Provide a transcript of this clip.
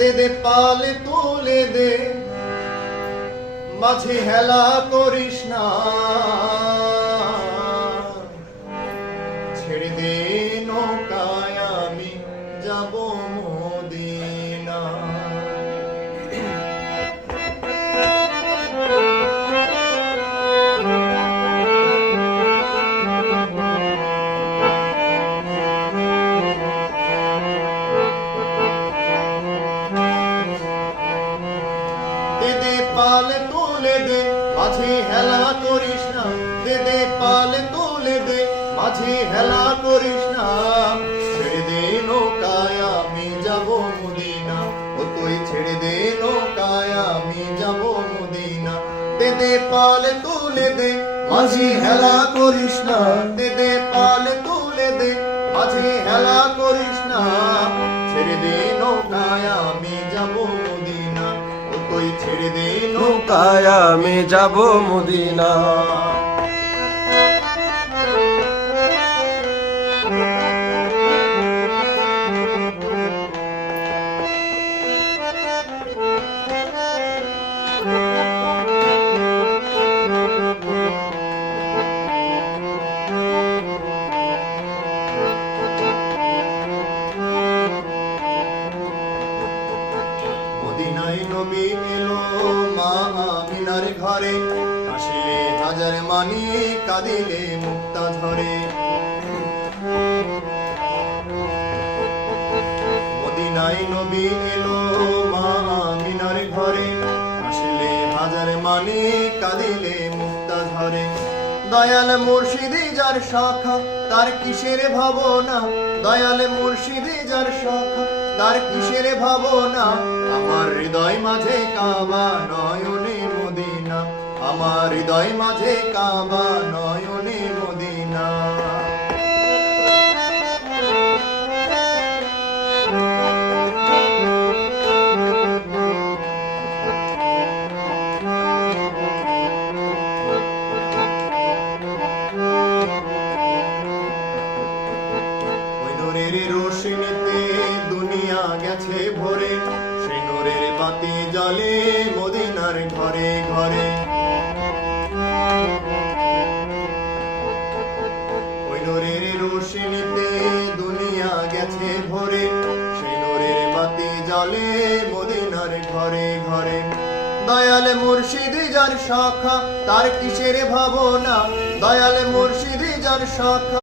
দে দে পাল তুলে দে, মাঝি হেলা করিস না, ছেড়ে দে নৌকায় আমি যাব মদিনা। দে দে পাল তুলে দে, মাঝি হেলা করিস না, দে দে পাল তুলে দে, মাঝি হেলা করিস না, ছেড়ে দে নৌকায় আমি যাব মদিনা, ও তুই ছেড়ে দে নৌকায় আমি যাব মদিনা। দে দে পাল তুলে দে, মাঝি হেলা করিস না, দে দে পাল তুলে দে, মাঝি হেলা করিস না, ছেড়ে দে নৌকায় আমি যাব মদিনা, ও তুই ছেড়ে দে নৌকায় আমি যাব মদিনা। মদিনায় নবী এলো মা আমিনার ঘরে, আসিলে হাজার মানি কাঁদিলে মুক্তা ঝরে। মদিনায় নবী এলো মা আমিনার ঘরে, আসিলে হাজার মানি কাঁদিলে মুক্তা ঝরে। দয়াল মুর্শিদি যার শাখা তার কিসের ভাবনা, দয়াল মুর্শিদি যার শাখা তার কিসের ভাবনা, আমার হৃদয় মাঝে কাবা নয়নে মদিনা, আমার হৃদয় মাঝে কাবা নয়নে মদিনা। রোশনীতে দুনিয়া গেছে ভরে, সেই নূরের বাতি জ্বলে মদিনার ঘরে ঘরে। ওই নূরের রোশনীতে দুনিয়া গেছে ভরে, সেই নূরের বাতি জ্বলে মদিনার ঘরে ঘরে। দয়াল মুর্শিদি যার শাখা তার কিসের ভাবনা, দয়াল মুর্শিদি যার শাখা